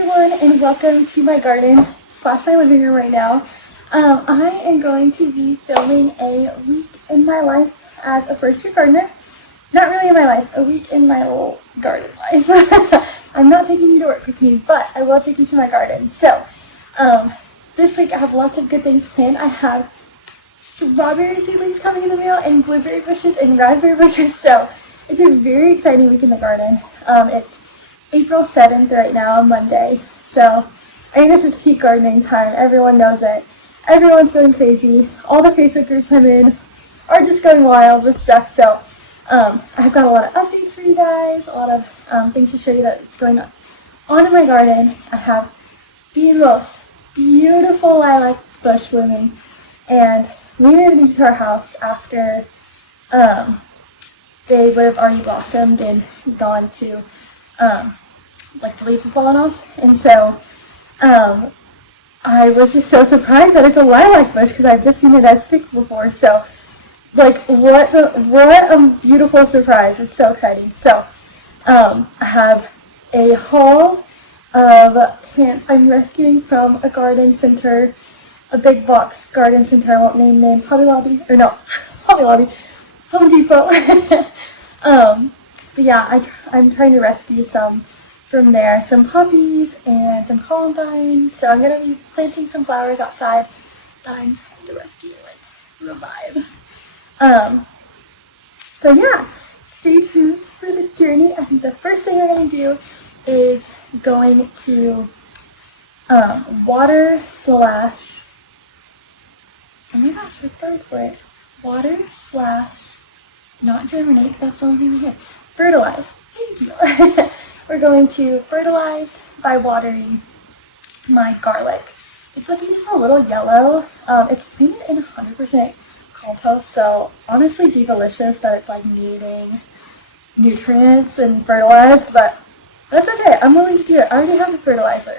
everyone, and welcome to my garden / my living room right now. I am going to be filming a week in my life as a first-year gardener. Not really in my life, a week in my little garden life. I'm not taking you to work with me, but I will take you to my garden. So, this week I have lots of good things planned. I have strawberry seedlings coming in the mail, and blueberry bushes, and raspberry bushes, so it's a very exciting week in the garden. It's April 7th right now, on Monday. So, I mean, this is peak gardening time. Everyone knows it. Everyone's going crazy. All the Facebook groups I'm in are just going wild with stuff. So, I've got a lot of updates for you guys, a lot of things to show you that's going on in my garden. I have the most beautiful lilac bush blooming, and we moved into our house after they would have already blossomed and gone to like the leaves have fallen off, and so I was just so surprised that it's a lilac bush because I've just seen it as stick before. So like what a beautiful surprise. It's so exciting. So I have a haul of plants I'm rescuing from a garden center, a big box garden center. I won't name names. Hobby Lobby, or no, Hobby Lobby, Home Depot. But yeah, I'm trying to rescue some from there, some poppies and some columbines. So I'm going to be planting some flowers outside that I'm trying to rescue and revive. So yeah, stay tuned for the journey. I think the first thing I'm going to do is going to water slash, oh my gosh, what's the word for it? Water slash, not germinate, that's the only thing I hear. Fertilize. Thank you. We're going to fertilize by watering my garlic. It's looking just a little yellow. It's planted in 100% compost, so honestly delicious that it's like needing nutrients and fertilized, but that's okay. I'm willing to do it. I already have the fertilizer.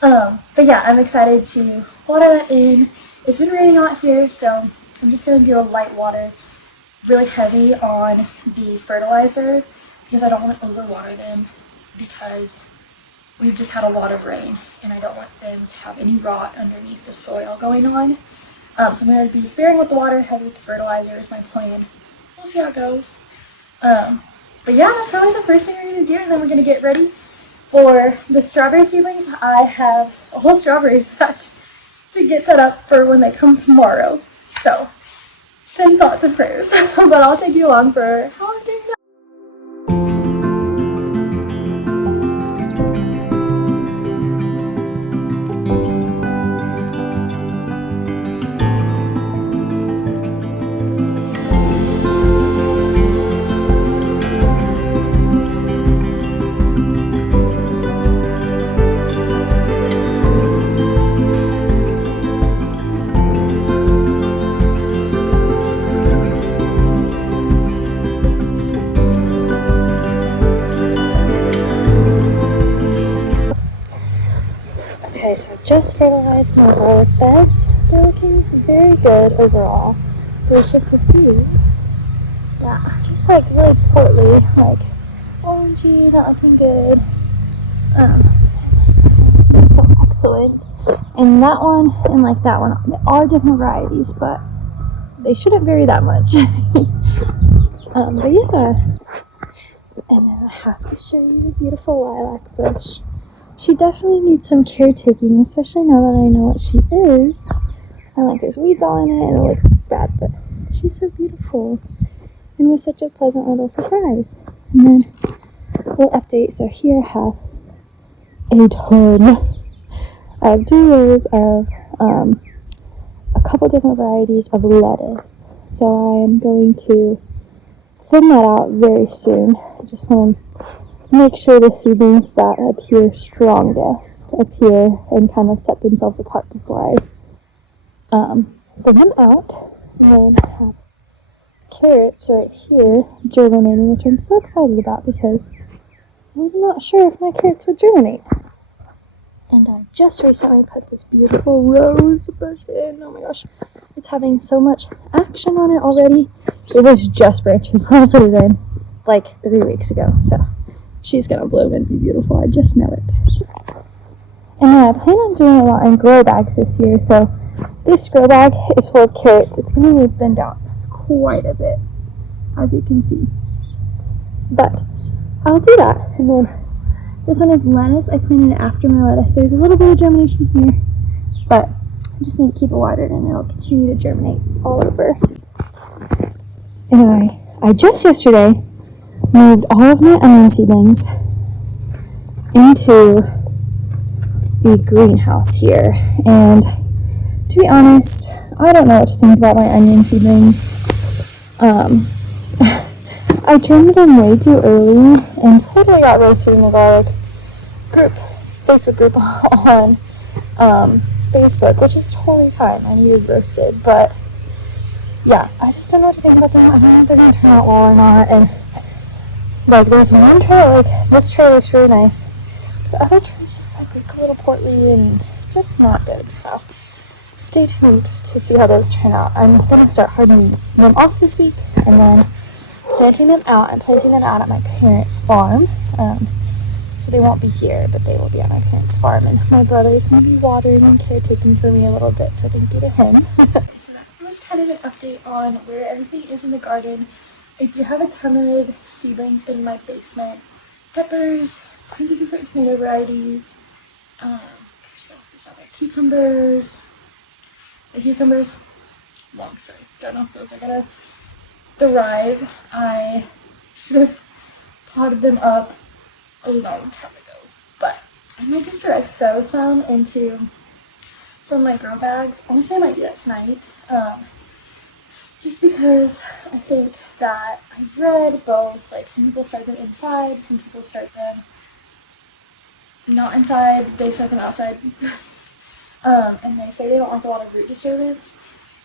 But yeah, I'm excited to water that in. It's been raining out here, so I'm just going to do a light water, really heavy on the fertilizer, because I don't want to overwater them because we've just had a lot of rain and I don't want them to have any rot underneath the soil going on. So I'm going to be sparing with the water, heavy with the fertilizer is my plan. We'll see how it goes. But yeah, that's probably the first thing we're going to do, and then we're going to get ready for the strawberry seedlings. I have a whole strawberry patch to get set up for when they come tomorrow. So send thoughts and prayers. But I'll take you along for how I'm doing that. Okay, so I just fertilized my garlic beds. They're looking very good overall. There's just a few that are just like really portly, like orangey, not looking good. So excellent. And that one and like that one, they are different varieties, but they shouldn't vary that much. But yeah. And then I have to show you the beautiful lilac bush. She definitely needs some caretaking, especially now that I know what she is. And like there's weeds all in it and it looks bad, but she's so beautiful and was such a pleasant little surprise. And then a little update. So here I have a ton. I have 2 rows of a couple different varieties of lettuce. So I am going to thin that out very soon. I just want to make sure the seedlings that appear strongest appear and kind of set themselves apart before I thin them out. And then I have carrots right here germinating, which I'm so excited about because I was not sure if my carrots would germinate. And I just recently put this beautiful rose bush in. Oh my gosh, it's having so much action on it already. It was just branches when I put it in like 3 weeks ago, so she's gonna bloom and be beautiful. I just know it. And then I plan on doing a lot in grow bags this year. So this grow bag is full of carrots. It's gonna be thinned out quite a bit, as you can see. But I'll do that. And then this one is lettuce. I planted it after my lettuce. There's a little bit of germination here, but I just need to keep it watered and it'll continue to germinate all over. And I just yesterday moved all of my onion seedlings into the greenhouse here. And to be honest, I don't know what to think about my onion seedlings. I trimmed them way too early and totally got roasted in the garlic Facebook group on Facebook, which is totally fine. I needed roasted, but yeah, I just don't know what to think about them. I don't know if they're gonna turn out well or not. And like, there's one tray, like this tray looks really nice. The other tray's just like a little portly and just not good. So stay tuned to see how those turn out. I'm gonna start hardening them off this week and then planting them out. I'm planting them out at my parents' farm. So they won't be here, but they will be at my parents' farm. And my brother is going to be watering and caretaking for me a little bit, so thank you to him. So that was kind of an update on where everything is in the garden. I do have a ton of seedlings in my basement. Peppers, tons of different tomato varieties. Gosh, what else is out there? Cucumbers. The cucumbers, long story. Don't know if those are going to thrive. I should have potted them up a long time ago, but I might just direct sow some into some of my grow bags. Honestly, I might do that tonight, just because I think that I've read both, like some people start them inside, some people start them not inside, they start them outside, and they say they don't like a lot of root disturbance,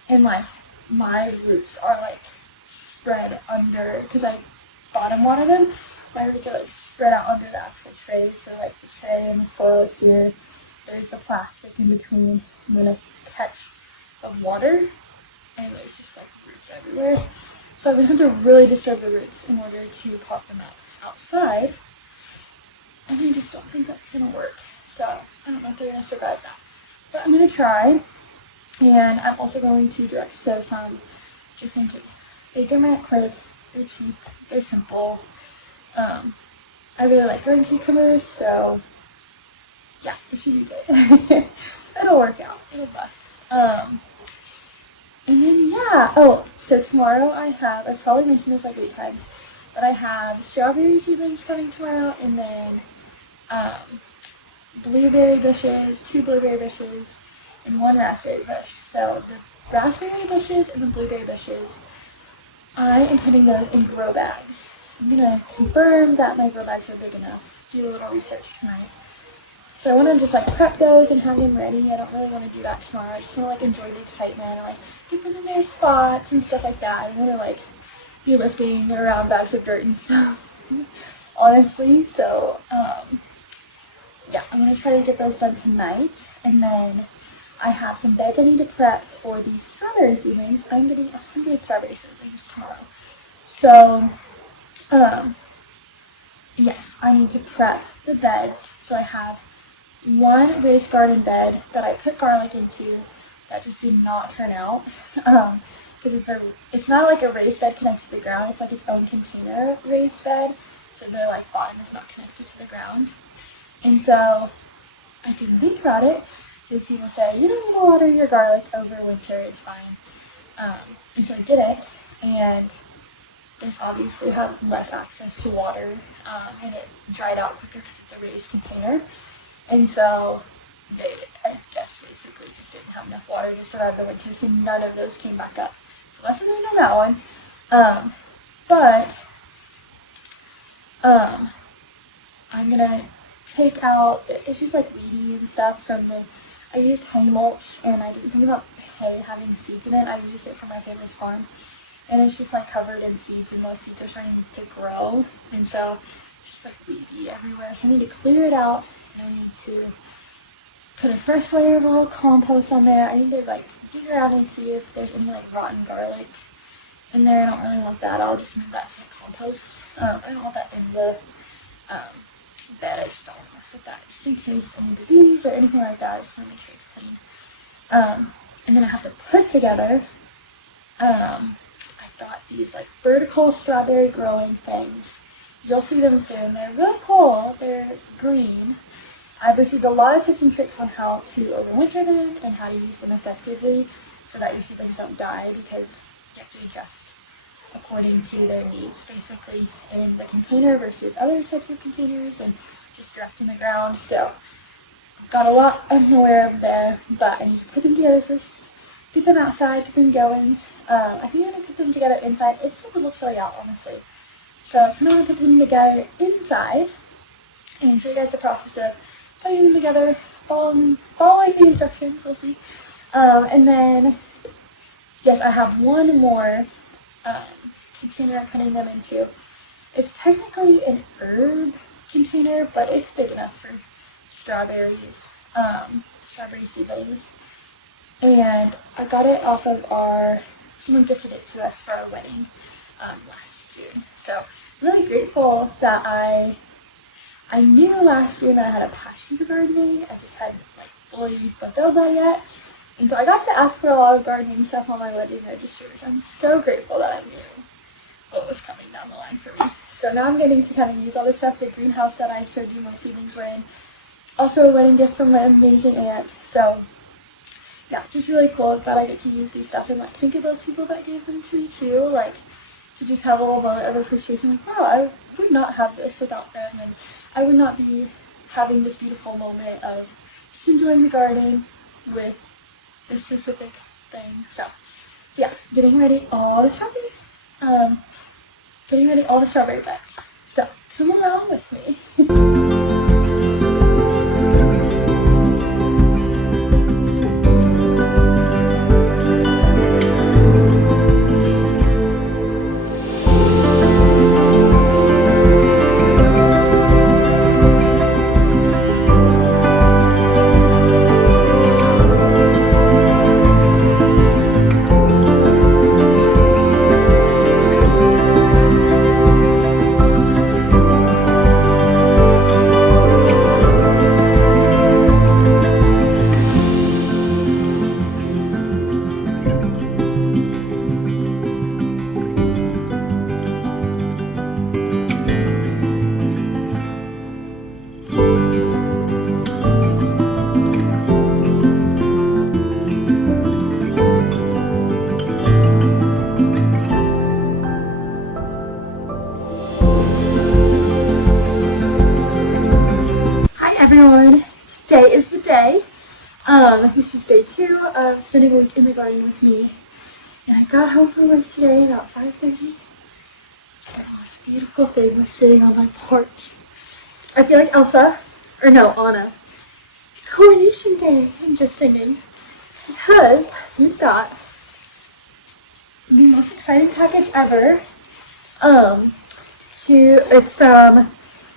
and like my roots are like spread under, because I bottom water them, my roots are like spread out under the actual tray, so like the tray and the soil is here, there's the plastic in between, I'm going to catch the water, and there's just like roots everywhere, so I'm going to have to really disturb the roots in order to pop them out outside, and I just don't think that's going to work, so I don't know if they're going to survive that, but I'm going to try, and I'm also going to direct sow some, just in case. They come out quick, they're cheap, they're simple. I really like growing cucumbers, so yeah, it should be good. It'll work out. It'll buff. And then yeah. Oh, so tomorrow I've probably mentioned this like 8 times, but I have strawberry seedlings coming tomorrow, and then blueberry bushes, 2 blueberry bushes, and 1 raspberry bush. So the raspberry bushes and the blueberry bushes, I am putting those in grow bags. I'm gonna confirm that my grow bags are big enough, do a little research tonight. So I want to just like prep those and have them ready. I don't really want to do that tomorrow. I just want to like enjoy the excitement and like get them in their spots and stuff like that. I don't want to like be lifting around bags of dirt and stuff, honestly. So yeah, I'm gonna try to get those done tonight, and then I have some beds I need to prep for the strawberry seedlings. I'm getting 100 strawberry seedlings tomorrow. So yes, I need to prep the beds. So I have 1 raised garden bed that I put garlic into that just did not turn out, because it's not like a raised bed connected to the ground. It's like its own container raised bed, so the like bottom is not connected to the ground. And so I didn't think about it, because people say you don't need to water your garlic over winter, it's fine. And so I didn't, and this obviously had less access to water, and it dried out quicker because it's a raised container. And so I guess basically just didn't have enough water to survive the winter, so none of those came back up. So lesson learned on that one. But I'm gonna take out, it's just like weedy and stuff from I used hay mulch, and I didn't think about hay having seeds in it. I used it for my family's farm, and it's just like covered in seeds, and those seeds are starting to grow, and so it's just like weedy everywhere. So I need to clear it out, and I need to put a fresh layer of a little compost on there. I need to like dig around and see if there's any like rotten garlic in there. I don't really want that. I'll just move that to my compost. I don't want that in the But I just don't want to mess with that, just in case any disease or anything like that. I just want to make sure it's clean. And then I have to put together, I got these like vertical strawberry growing things. You'll see them soon. They're really cool. They're green. I've received a lot of tips and tricks on how to overwinter them and how to use them effectively so that your seedlings don't die, because you have to adjust according to their needs, basically, in the container versus other types of containers and just direct in the ground. So got a lot I'm aware of there, but I need to put them together first, get them outside, get them going. I think I'm going to put them together inside. It's a little chilly out, honestly. So I'm going to put them together inside and show you guys the process of putting them together, following the instructions, we'll see. And then, yes, I have one more container I'm putting them into. It's technically an herb container, but it's big enough for strawberries, strawberry seedlings. And I got it off of someone gifted it to us for our wedding last June. So I'm really grateful that I knew last June that I had a passion for gardening. I just hadn't like fully fulfilled that yet. And so I got to ask for a lot of gardening stuff on my wedding registry, which I'm so grateful that I knew what was coming down the line for me. So now I'm getting to kind of use all this stuff. The greenhouse that I showed you my seedlings were in. Also a wedding gift from my amazing aunt. So yeah, just really cool that I get to use these stuff and like think of those people that gave them to me too. Like to just have a little moment of appreciation. Like, wow, I would not have this without them, and I would not be having this beautiful moment of just enjoying the garden with this specific thing. So yeah, getting ready all the strawberries. Getting ready all the strawberry beds. So come along with me. Everyone, today is the day. This is day 2 of spending a week in the garden with me. And I got home from work today about 5:30. And the most beautiful thing was sitting on my porch. I feel like Elsa, or no, Anna. It's coronation day. I'm just singing. Because we've got the most exciting package ever. It's from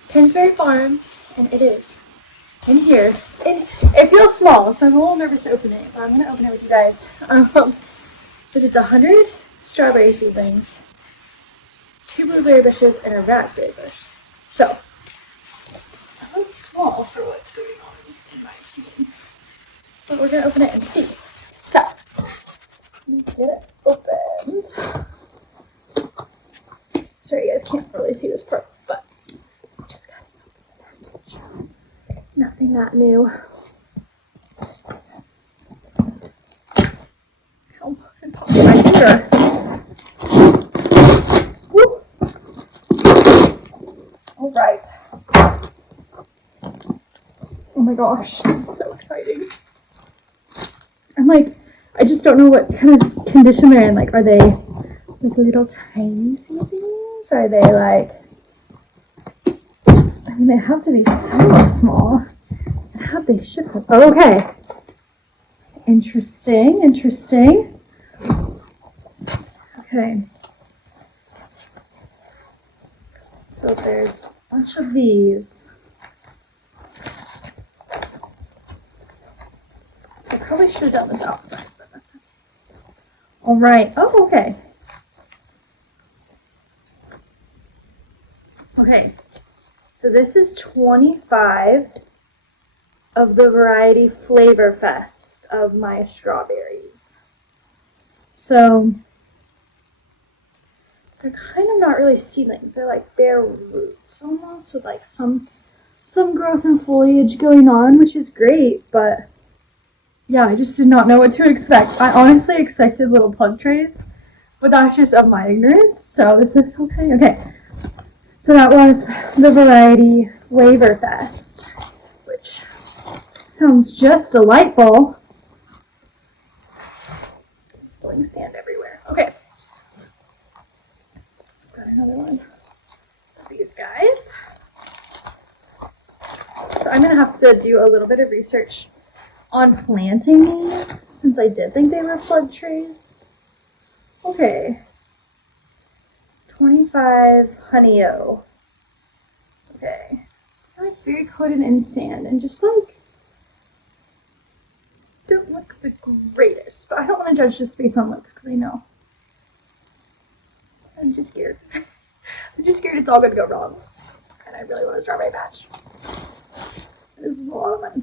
Kinsbury Farms, and it is in here. It feels small, so I'm a little nervous to open it, but I'm going to open it with you guys. Because it's 100 strawberry seedlings, 2 blueberry bushes, and a raspberry bush. So, that looks small for what's going on, in my opinion. But we're going to open it and see. So, let me get it opened. Sorry, you guys can't really see this part, but just got it open. Nothing that new. Oh, and pop my finger. Woo. All right. Oh my gosh, this is so exciting. I just don't know what kind of condition they're in. Like, are they like little tiny seedlings? Are they like, I mean, they have to be so small. How they should have. Oh, okay. Interesting. Okay. So there's a bunch of these. I probably should have done this outside, but that's okay. All right. Oh, okay. Okay. So this is 25 of the variety Flavor Fest of my strawberries. So they're kind of not really seedlings. They're like bare roots almost, with like some growth and foliage going on, which is great, but yeah, I just did not know what to expect. I honestly expected little plug trays, but that's just of my ignorance, so this is so exciting. Okay, so that was the variety Flavor Fest, which sounds just delightful. I'm spilling sand everywhere. Okay. Got another one of these guys. So I'm going to have to do a little bit of research on planting these, since I did think they were plug trays. Okay. 25 Honey-O. Okay. They're like very coated in sand and just like don't look the greatest, but I don't want to judge just based on looks because I know. I'm just scared. I'm just scared it's all going to go wrong. And I really want a strawberry patch. This was a lot of money.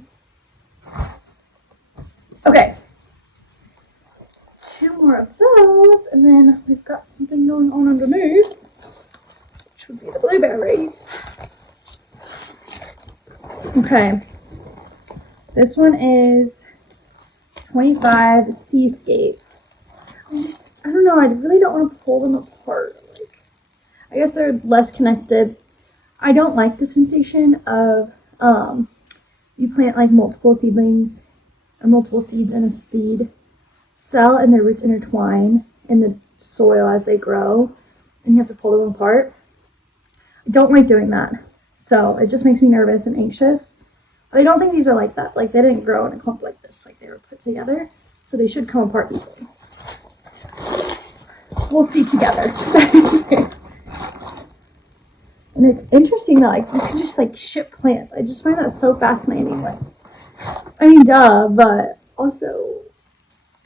Okay. 2 more of those, and then we've got something going on underneath, which would be the blueberries. Okay. This one is 25 Seascape. I don't know, I really don't want to pull them apart. Like, I guess they're less connected. I don't like the sensation of you plant like multiple seedlings or multiple seeds in a seed cell and their roots intertwine in the soil as they grow and you have to pull them apart. I don't like doing that. So it just makes me nervous and anxious. But I don't think these are like that. Like, they didn't grow in a clump like this. Like, they were put together. So they should come apart easily. We'll see together. And it's interesting that, like, you can just, like, ship plants. I just find that so fascinating. Like, I mean, duh, but also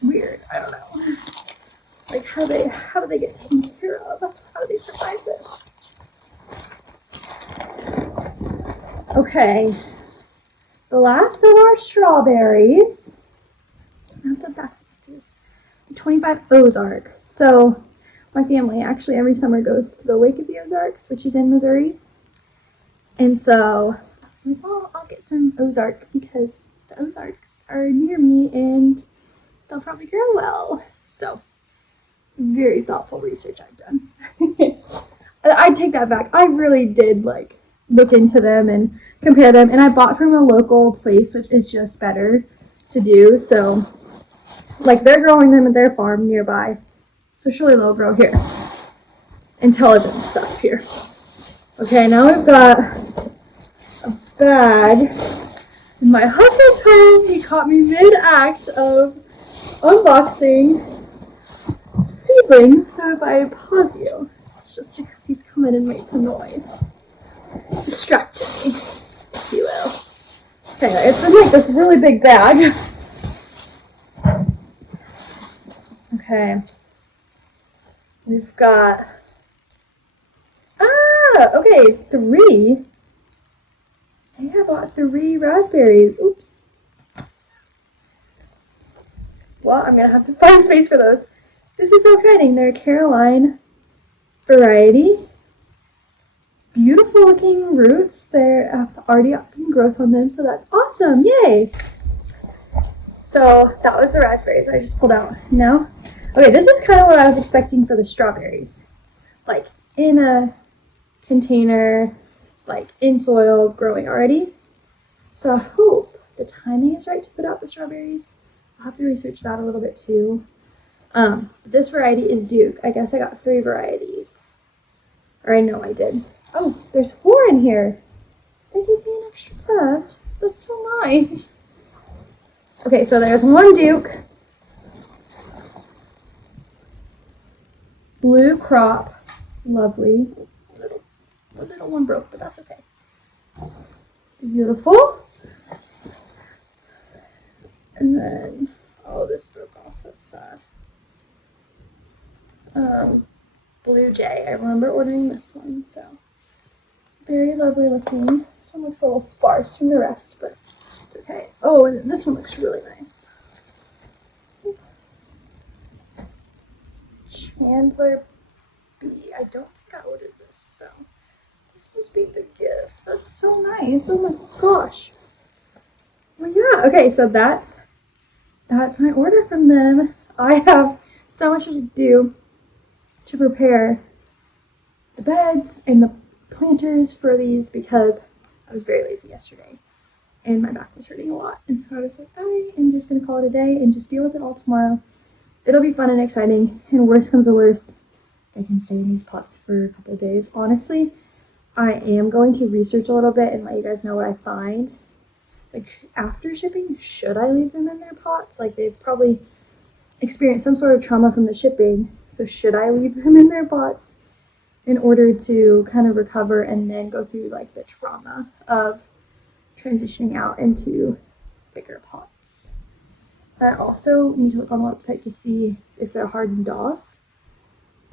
weird. I don't know. Like, how do they get taken care of? How do they survive this? Okay. The last of our strawberries. I have to back this. 25 Ozark. So, my family actually every summer goes to the Lake of the Ozarks, which is in Missouri. And so I was like, well, I'll get some Ozark because the Ozarks are near me and they'll probably grow well. So, very thoughtful research I've done. I'd take that back. I really did like look into them and compare them, and I bought from a local place, which is just better to do. So, like, they're growing them at their farm nearby, so surely they'll grow here. Intelligent stuff here. Okay, now we've got a bag. In my husband's home, he caught me mid-act of unboxing seedlings, so if I pause you, it's just because he's come in and made some noise. Distracted me, if you will. Okay, it's in like this really big bag. Okay. We've got, okay, 3. I think I bought 3 raspberries. Oops. Well, I'm gonna have to find space for those. This is so exciting. They're Caroline variety. Beautiful looking roots. They're already got some growth on them, so that's awesome. Yay! So that was the raspberries I just pulled out. Now, okay, this is kind of what I was expecting for the strawberries. Like, in a container, like in soil, growing already. So I hope the timing is right to put out the strawberries. I'll have to research that a little bit too. This variety is Duke. I guess I got 3 varieties. Or I know I did. Oh, there's 4 in here. They gave me an extra patch. That's so nice. Okay, so there's 1 Duke. Blue crop. Lovely. A little one broke, but that's okay. Beautiful. And then, oh, this broke off. That's sad. Blue Jay. I remember ordering this one, so Very lovely looking. This one looks a little sparse from the rest, but it's okay. Oh, and then this one looks really nice. Chandler B. I don't think I ordered this, so this must be the gift. That's so nice. Oh my gosh. Well, yeah. Okay, so that's my order from them. I have so much to do to prepare the beds and the planters for these because I was very lazy yesterday and my back was hurting a lot. And so I was like, I am just going to call it a day and just deal with it all tomorrow. It'll be fun and exciting, and worst comes to worst, they can stay in these pots for a couple of days. Honestly, I am going to research a little bit and let you guys know what I find. Like, after shipping, should I leave them in their pots? Like, they've probably experienced some sort of trauma from the shipping, so should I leave them in their pots in order to kind of recover and then go through, like, the trauma of transitioning out into bigger pots? I also need to look on the website to see if they're hardened off.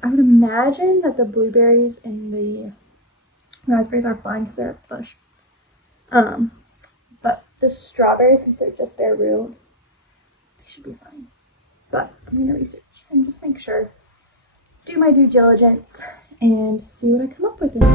I would imagine that the blueberries and the raspberries are fine because they're a bush. But the strawberries, since they're just bare root, they should be fine. But I'm going to research and just make sure, do my due diligence, and see what I come up with in the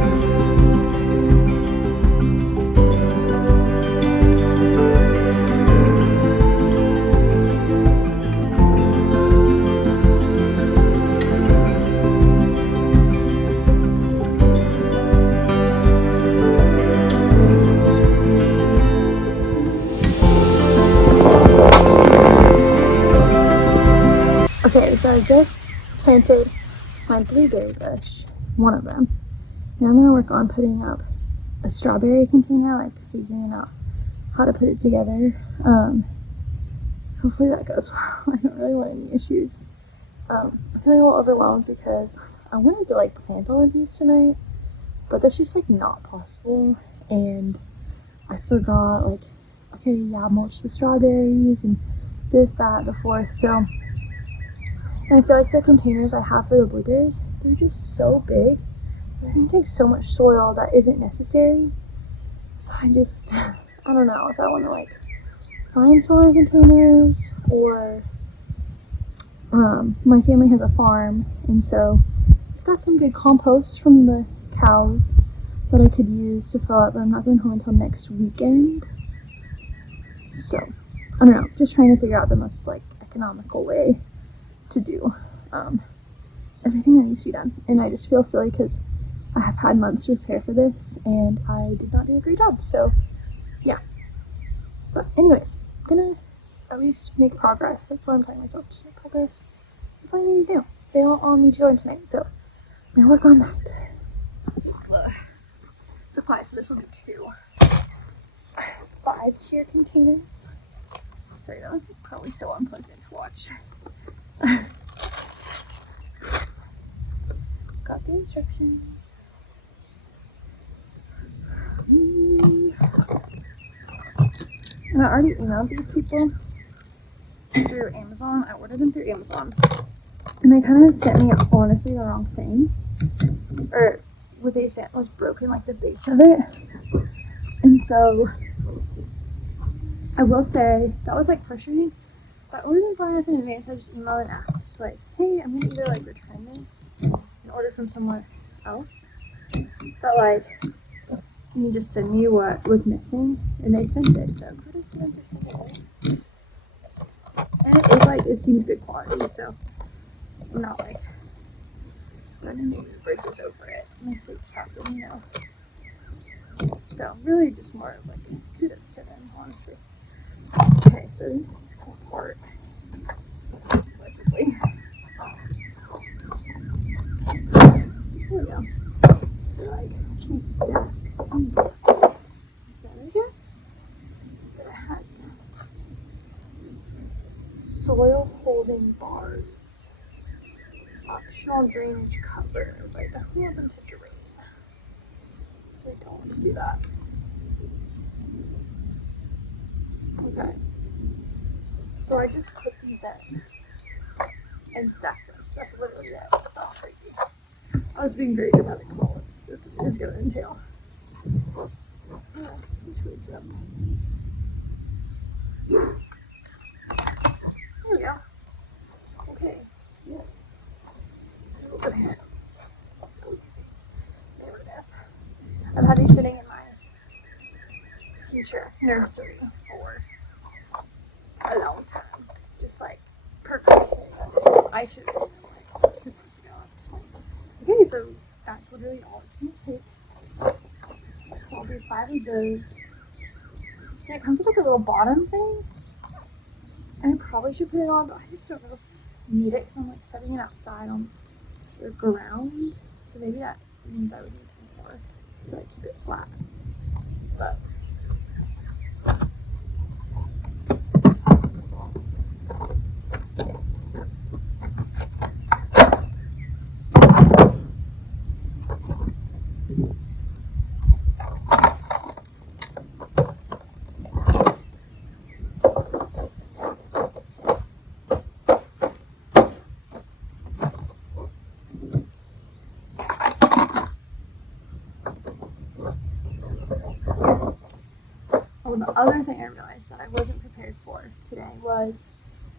Okay, so I just planted my blueberry bush, one of them. Now I'm going to work on putting up a strawberry container, like figuring out how to put it together. Hopefully that goes well. I don't really want any issues. I'm feeling a little overwhelmed because I wanted to like plant all of these tonight, but that's just like not possible. And I forgot, like, okay, yeah, mulch the strawberries and this, that, the fourth. So, and I feel like the containers I have for the blueberries, they're just so big. They're gonna take so much soil that isn't necessary. So I don't know if I want to like find smaller containers or my family has a farm, and so I've got some good compost from the cows that I could use to fill up, but I'm not going home until next weekend. So I don't know, just trying to figure out the most like economical way to do everything that needs to be done. And I just feel silly because I have had months to prepare for this and I did not do a great job. So yeah, but anyways, I'm gonna at least make progress. That's what I'm telling myself, just make progress. That's all you need to do. They all need to go in tonight, so I'm gonna work on that. This is the supply, so this will be 2 5-tier containers. Sorry, that was probably so unpleasant to watch. Got the instructions. And I already emailed these people through Amazon. I ordered them through Amazon. And they kind of sent me, honestly, the wrong thing. Or what they sent was broken, like the base of it. And so, I will say, that was like frustrating. But I ordered them far enough in advance, I just emailed and asked, like, hey, I'm gonna either like return this and order from somewhere else. But like, can you just send me what was missing? And they sent it, so kudos to them for sending it. And it is like, it seems good quality, so I'm not like gonna maybe the bridges over it. My sleep's happening, you know. So really just more of like kudos to them, honestly. Okay, so these things come apart. Allegedly. There we go. So like, a stack. That I guess. But it has soil holding bars. Optional drainage covers. I definitely want them to drain. So I don't want to do that. Okay. So I just put these in and stack them. That's literally it. That's crazy. I was being very dramatic about what this is going to entail. Which way's up? There we go. Okay. Okay, so easy. Never death. I've had these sitting in my future nursery for a long time. Just like procrastinating. I should have been like 2 months ago at this point. Okay, so that's literally all it's gonna take. So I'll do 5 of those. And it comes with like a little bottom thing. And I probably should put it on, but I just don't know if I need it because I'm like setting it outside on the ground. So maybe that means I would need more to like keep it flat. But oh, the other thing I realized that I wasn't prepared for today was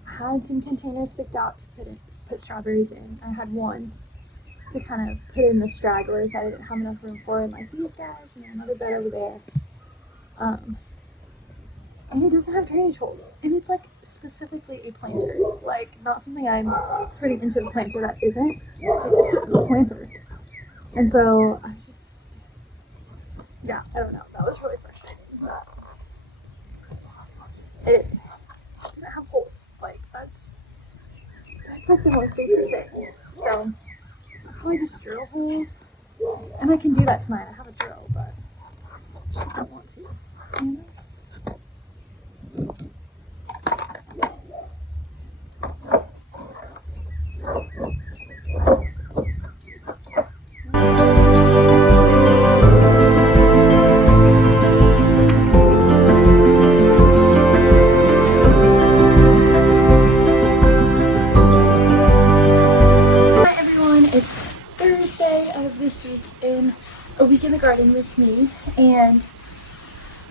I had some containers picked out to put strawberries in. I had one to kind of put in the stragglers that I didn't have enough room for, and like these guys, and then another bed over there. And it doesn't have drainage holes, and it's like specifically a planter, like not something I'm putting into a planter that isn't. Like, it's a planter, and so I just, yeah, I don't know. That was really frustrating. But it didn't have holes. Like that's like the most basic thing. So I'll probably just drill holes, and I can do that tonight. I have a drill, but I just don't want to. You know? It's Thursday of this week in A Week in the Garden with me, and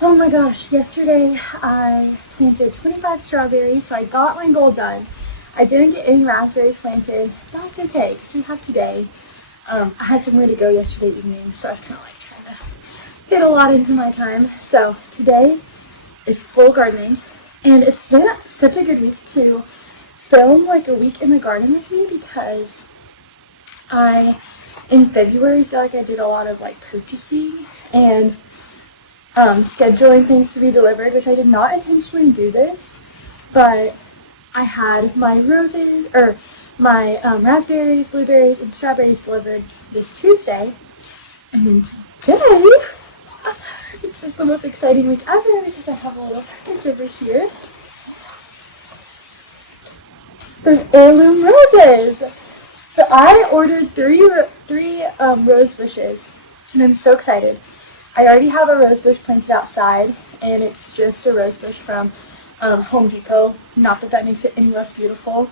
oh my gosh, yesterday I planted 25 strawberries, so I got my goal done. I didn't get any raspberries planted, but that's okay because we have today. I had somewhere to go yesterday evening, so I was kind of like trying to fit a lot into my time. So today is full gardening, and it's been such a good week to film like A Week in the Garden with me because in February, I feel like I did a lot of like purchasing and scheduling things to be delivered, which I did not intentionally do this, but I had my roses, or my raspberries, blueberries, and strawberries delivered this Tuesday, and then today, it's just the most exciting week ever because I have a little package over here. They're heirloom roses! So I ordered three rose bushes, and I'm so excited. I already have a rose bush planted outside, and it's just a rose bush from Home Depot. Not that that makes it any less beautiful,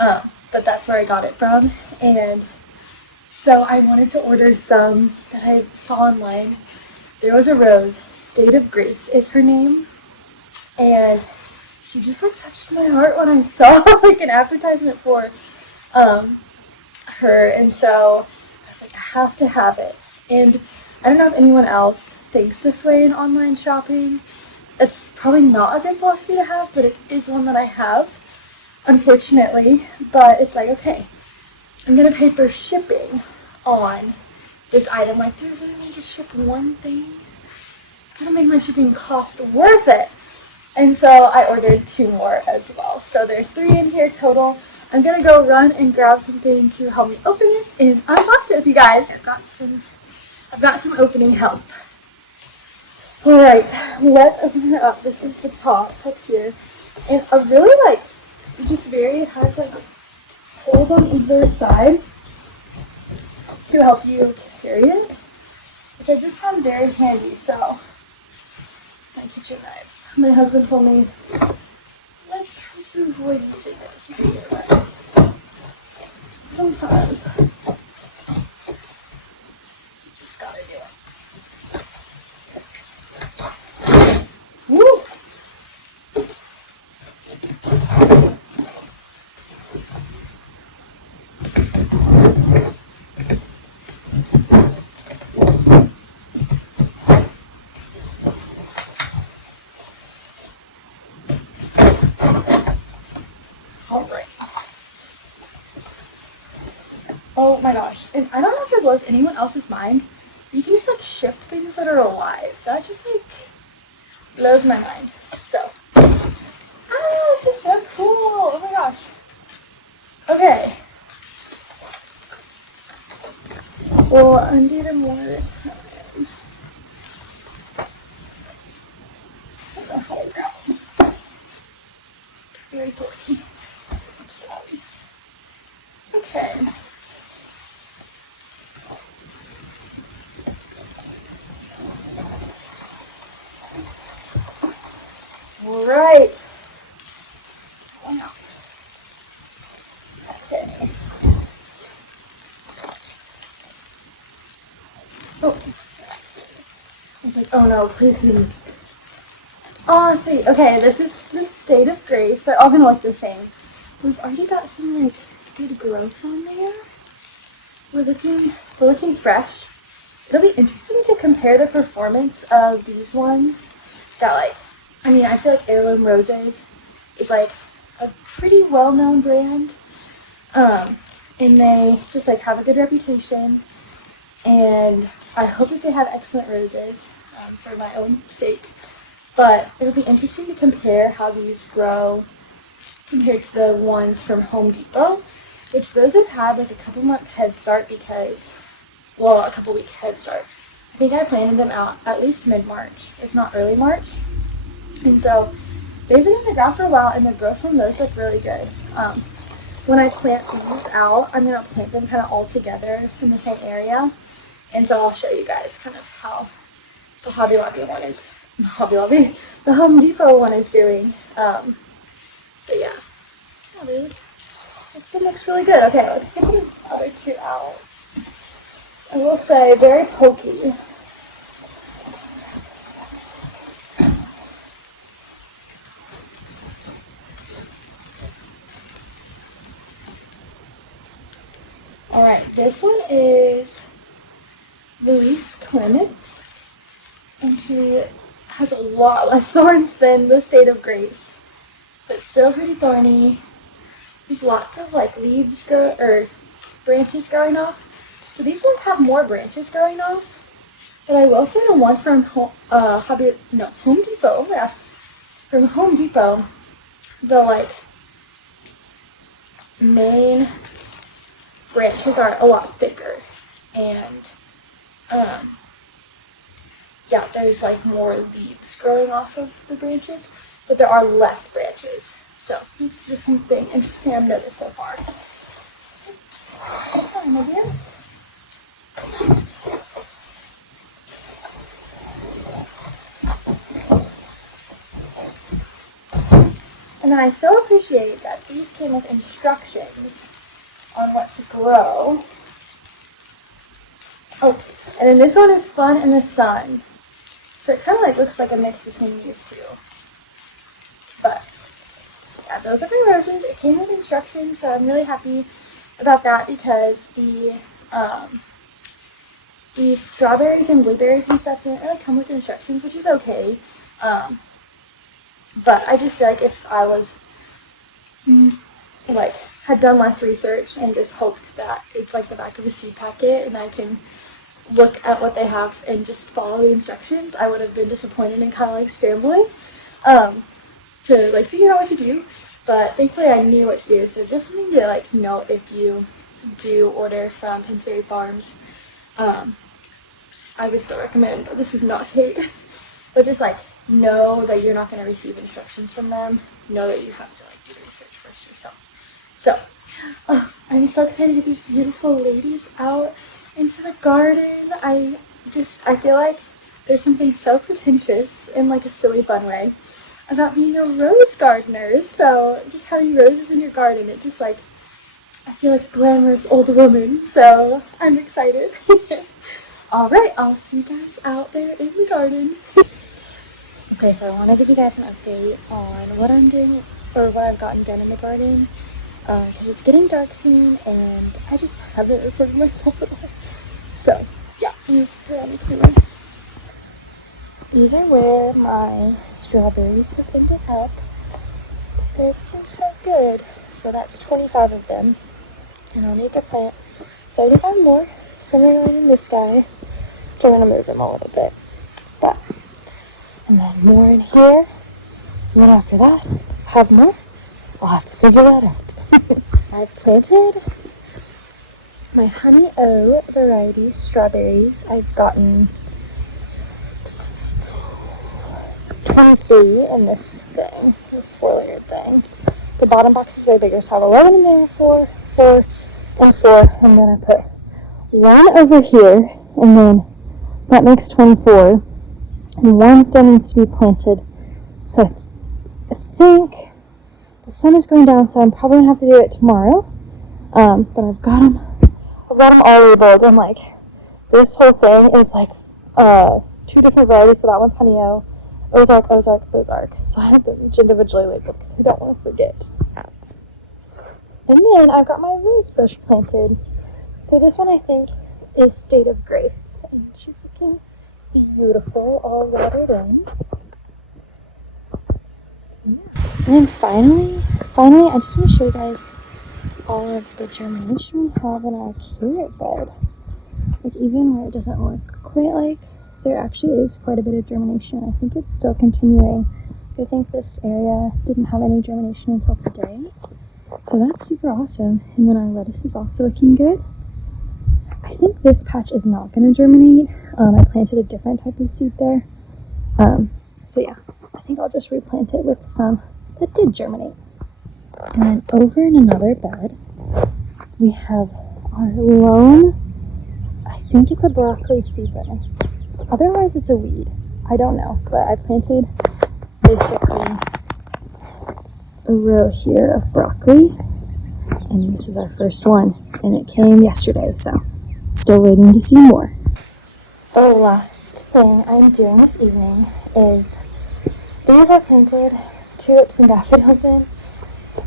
but that's where I got it from. And so I wanted to order some that I saw online. There was a rose, State of Grace is her name, and she just like touched my heart when I saw like an advertisement for her, and so I was like, I have to have it. And I don't know if anyone else thinks this way in online shopping. It's probably not a good philosophy to have, but it is one that I have, unfortunately. But it's like, okay, I'm gonna pay for shipping on this item. Like, do I really need to ship one thing? I'm gonna make my shipping cost worth it. And so I ordered 2 more as well. So there's 3 in here total. I'm gonna go run and grab something to help me open this and unbox it with you guys. I've got some opening help. Alright, let's open it up. This is the top up here. And a really like, it has like holes on either side to help you carry it, which I just found very handy. So, my kitchen knives. My husband told me, let's try to avoid using those here, but sometimes you just gotta do it. Oh my gosh. And I don't know if it blows anyone else's mind. You can just like shift things that are alive. That just like blows my mind. So, this is so cool. Oh my gosh. Okay. We'll undo them one at a time. That's a high ground. Very thorny. I'm sorry. Okay. All right. Wow. Okay. Oh. I was like, oh no, please give me. Oh, sweet. Okay, this is the State of Grace. They're all gonna look the same. We've already got some like good growth on there. We're looking fresh. It'll be interesting to compare the performance of these ones that like, I mean, I feel like Heirloom Roses is like a pretty well-known brand. And they just like have a good reputation, and I hope that they have excellent roses for my own sake. But it'll be interesting to compare how these grow compared to the ones from Home Depot, which those have had like a couple month head start because, well, a couple week head start. I think I planted them out at least mid-March, if not early March. And so they've been in the ground for a while, and the growth from those look really good. When I plant these out, I'm going to plant them kind of all together in the same area. And so I'll show you guys kind of how the Hobby Lobby one is, the Home Depot one is doing. But yeah, this one looks really good. Okay, let's get the other two out. I will say, very pokey. Alright, this one is Louise Clement, and she has a lot less thorns than the State of Grace, but still pretty thorny. There's lots of like leaves or branches growing off. So these ones have more branches growing off, but I will say the one from Home Depot, oh my gosh, from Home Depot, the like main branches are a lot thicker, and yeah, there's like more leaves growing off of the branches, but there are less branches. So it's just something interesting I've noticed so far. This one, my dear. And then I so appreciate that these came with instructions on what to grow. Oh, and then this one is Fun in the Sun. So it kind of like looks like a mix between these two. But yeah, those are my roses. It came with instructions, so I'm really happy about that because the strawberries and blueberries and stuff didn't really come with instructions, which is okay. But I just feel like if I was like had done less research and just hoped that it's like the back of a seed packet and I can look at what they have and just follow the instructions, I would have been disappointed and kind of like scrambling to like figure out what to do. But thankfully I knew what to do, so just something to like note if you do order from Pennsbury Farms. I would still recommend, but this is not hate, but just like know that you're not going to receive instructions from them. Know that you have to like do the research first yourself. So I'm so excited to get these beautiful ladies out into the garden. I feel like there's something so pretentious in like a silly fun way about being a rose gardener. So just having roses in your garden, it just like, I feel like a glamorous old woman. So I'm excited. Alright, I'll see you guys out there in the garden. Okay, so I want to give you guys an update on what I'm doing, or what I've gotten done in the garden, because it's getting dark soon, and I just haven't recorded myself at all. So, yeah, I'm going to put it on the camera. These are where my strawberries have ended up. They're looking so good. So that's 25 of them, and I'll need to plant 75 more. Some are going in this guy. So I'm gonna move him a little bit. But, and then more in here. And then after that, if I have more, I'll have to figure that out. I've planted my Honey O variety strawberries. I've gotten 23 in this thing, this 4-layered thing. The bottom box is way bigger, so I have 11 in there, 4, 4, and 4. And then I put 1 over here, and then that makes 24. And 1 still needs to be planted. So I think the sun is going down, so I'm probably gonna have to do it tomorrow. But I've got them all labeled, and like this whole thing is like 2 different varieties. So that one's Honey O, Ozark, Ozark, Ozark. So I have them each individually labeled because I don't want to forget. And then I've got my rose bush planted. So this one I think is State of Grace, and she's looking beautiful, all watered in. Yeah. And then finally, I just want to show you guys all of the germination we have in our carrot bed. Like even where it doesn't look quite like, there actually is quite a bit of germination. I think it's still continuing. I think this area didn't have any germination until today. So that's super awesome. And then our lettuce is also looking good. I think this patch is not going to germinate. I planted a different type of seed there. So yeah, I think I'll just replant it with some that did germinate. And then over in another bed, we have our lone, I think it's a broccoli seed bed. Otherwise it's a weed. I don't know, but I planted basically a row here of broccoli, and this is our first one, and it came yesterday, so still waiting to see more. The last thing I'm doing this evening is these I planted tulips and daffodils in,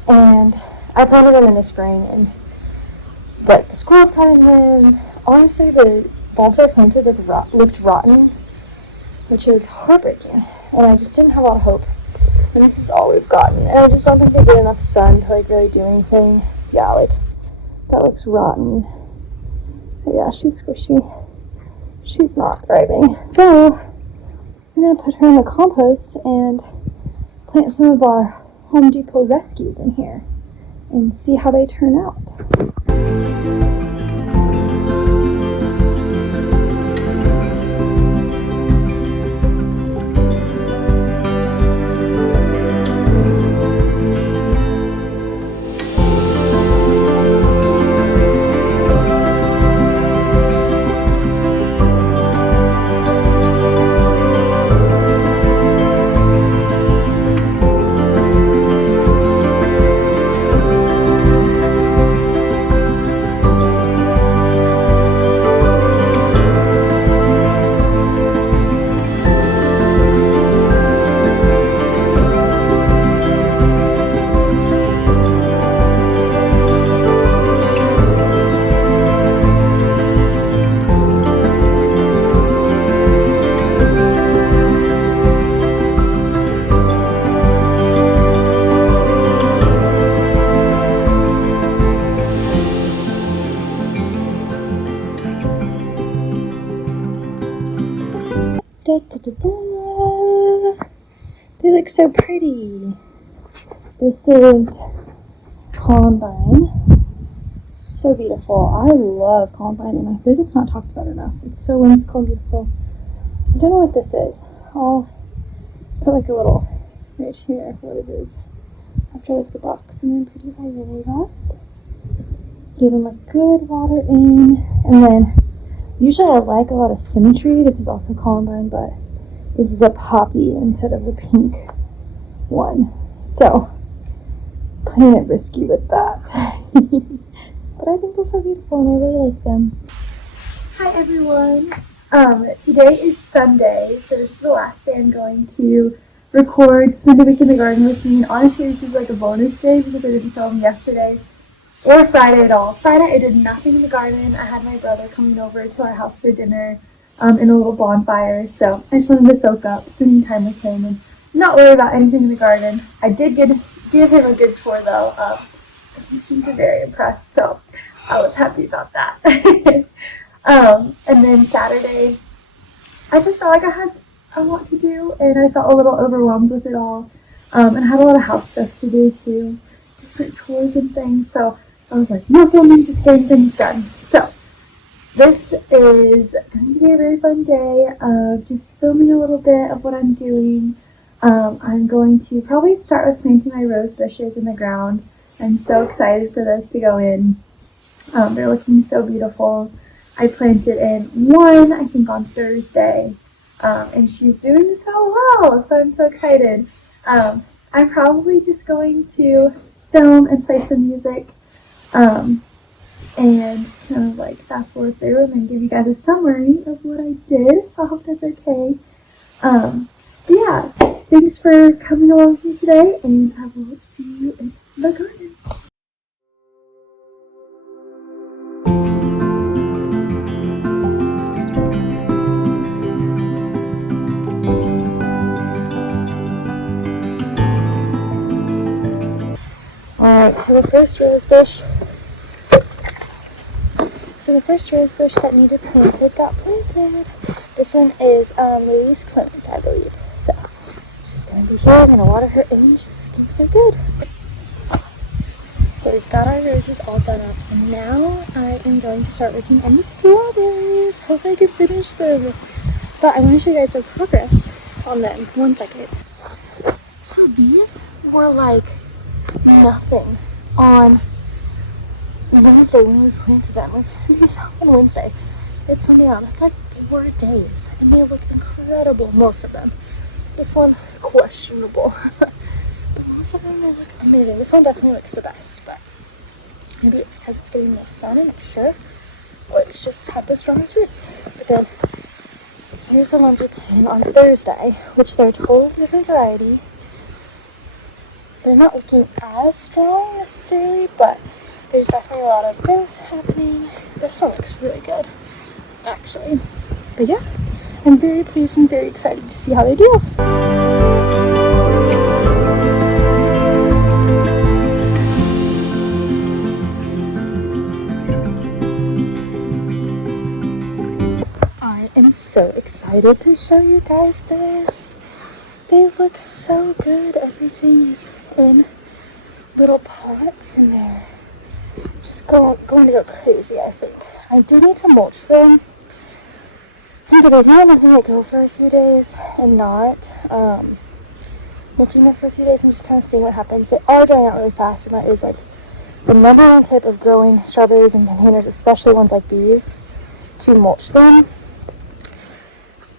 and I planted them in the spring, and the squirrels got in them. Honestly, the bulbs I planted looked rotten, which is heartbreaking, and I just didn't have a lot of hope. And this is all we've gotten, and I just don't think they get enough sun to like really do anything. Yeah, like that looks rotten. But yeah, she's squishy. She's not thriving. So I'm gonna put her in the compost and plant some of our Home Depot rescues in here and see how they turn out. Da, da, da, da. They look so pretty. This is columbine. So beautiful. I love columbine, and I feel like it's not talked about enough. It's so whimsical and beautiful. I don't know what this is. I'll put like a little right here what it is after I leave the box. And then Pretty Violetas. Give them a good water in, and then usually I like a lot of symmetry. This is also columbine, but this is a poppy instead of the pink one. So, playing it risky with that. But I think they're so beautiful and I really like them. Hi everyone. Today is Sunday, so this is the last day I'm going to record Spend a Week in the Garden with me. And honestly, this is like a bonus day because I didn't film yesterday or Friday at all. Friday I did nothing in the garden. I had my brother coming over to our house for dinner in a little bonfire, so I just wanted to soak up, spending time with him and not worry about anything in the garden. I did give him a good tour though. He seemed very impressed, so I was happy about that. And then Saturday, I just felt like I had a lot to do, and I felt a little overwhelmed with it all. And I had a lot of house stuff to do too, different chores and things. So I was like, no filming, just getting things done. So this is going to be a very fun day of just filming a little bit of what I'm doing. I'm going to probably start with planting my rose bushes in the ground. I'm so excited for those to go in. They're looking so beautiful. I planted in one, I think, on Thursday, and she's doing so well, so I'm so excited. I'm probably just going to film and play some music, and kind of like fast forward through and then give you guys a summary of what I did, so I hope that's okay. But yeah, thanks for coming along with me today, and I will see you in the garden. Alright, so the first rose bush that needed planted got planted. This one is Louise Clement, I believe. So she's gonna be here. I'm gonna water her in. She's looking so good. So we've got our roses all done up, and now I am going to start working on the strawberries. Hope I can finish them. But I want to show you guys the progress on them. 1 second. So these were like nothing on Wednesday when we planted them. We planted these on Wednesday. It's Sunday now. That's like 4 days, and they look incredible. Most of them. This one questionable, but most of them they look amazing. This one definitely looks the best, but maybe it's because it's getting the sun. I'm not sure, or it's just had the strongest roots. But then here's the ones we planted on Thursday, which they're a totally different variety. They're not looking as strong necessarily, but there's definitely a lot of growth happening. This one looks really good, actually. But yeah, I'm very pleased and very excited to see how they do. I am so excited to show you guys this. They look so good. Everything is in little pots, and they're just going to go crazy, I think. I do need to mulch them. I'm debating on letting it go for a few days and not mulching them for a few days and just kind of seeing what happens. They are drying out really fast, and that is like the number one tip of growing strawberries in containers, especially ones like these, to mulch them.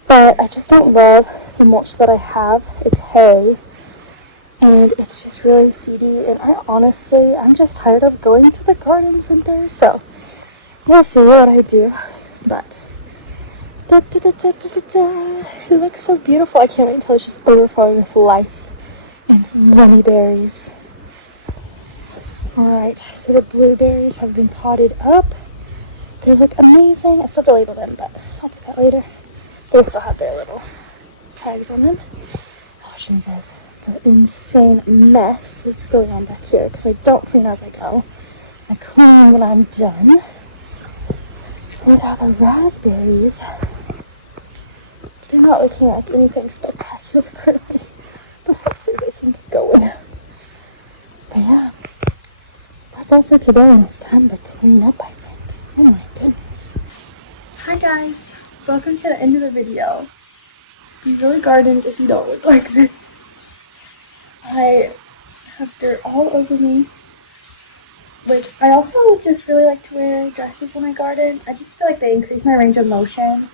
But I just don't love the mulch that I have. It's hay, and it's just really seedy, and I'm just tired of going to the garden center, so we'll see what I do. But it looks so beautiful. I can't wait until it's just overflowing with life and yummy berries. Alright, so the blueberries have been potted up. They look amazing. I still have to label them, but I'll do that later. They still have their little tags on them. I'll show you guys the insane mess that's going on back here, because I don't clean as I go. I clean when I'm done. These are the raspberries. They're not looking like anything spectacular currently, but hopefully they can keep going. But yeah, that's all for today, and it's time to clean up, I think. Oh my goodness. Hi guys, welcome to the end of the video. You really gardened if you don't look like this. I have dirt all over me, which I also just really like to wear dresses when I garden. I just feel like they increase my range of motion,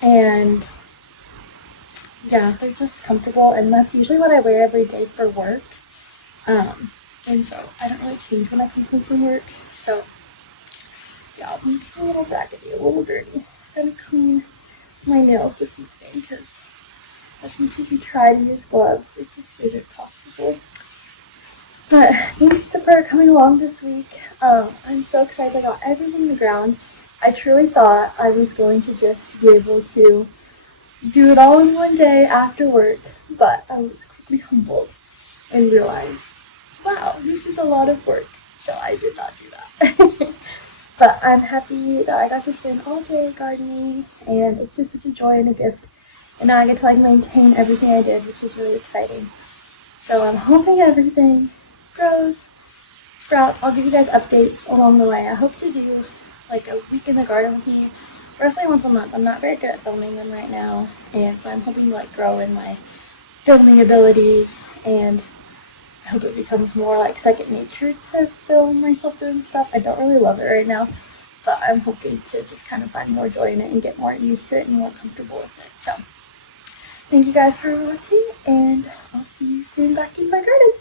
and yeah, they're just comfortable, and that's usually what I wear every day for work. And so I don't really change when I come home from work. So yeah, I'm looking a little raggedy, a little dirty. I'm gonna clean my nails this evening because as much as you try to use gloves, it just isn't possible. But thanks for coming along this week. I'm so excited. I got everything in the ground. I truly thought I was going to just be able to do it all in one day after work, but I was quickly humbled and realized, wow, this is a lot of work. So I did not do that. But I'm happy that I got to spend all day gardening, and it's just such a joy and a gift. And now I get to like maintain everything I did, which is really exciting. So I'm hoping everything grows, sprouts. I'll give you guys updates along the way. I hope to do like a week in the garden with you, roughly once a month. I'm not very good at filming them right now, and so I'm hoping to like grow in my filming abilities, and I hope it becomes more like second nature to film myself doing stuff. I don't really love it right now, but I'm hoping to just kind of find more joy in it and get more used to it and more comfortable with it. So thank you guys for watching, and I'll see you soon back in my garden.